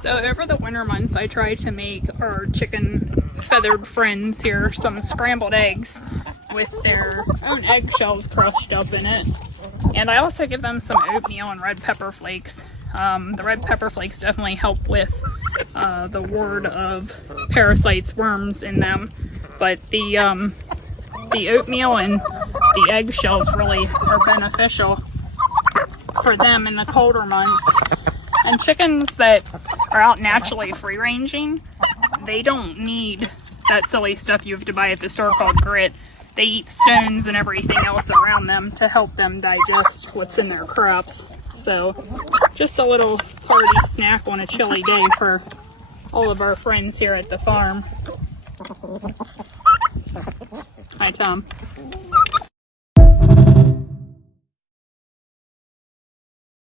So over the winter months, I try to make our chicken feathered friends here some scrambled eggs with their own eggshells crushed up in it. And I also give them some oatmeal and red pepper flakes. The red pepper flakes definitely help with the ward of parasites, worms in them. But the oatmeal and the eggshells really are beneficial for them in the colder months. And chickens that are out naturally free-ranging, they don't need that silly stuff you have to buy at the store called grit. They eat stones and everything else around them to help them digest what's in their crops. So just a little hearty snack on a chilly day for all of our friends here at the farm. Hi, Tom.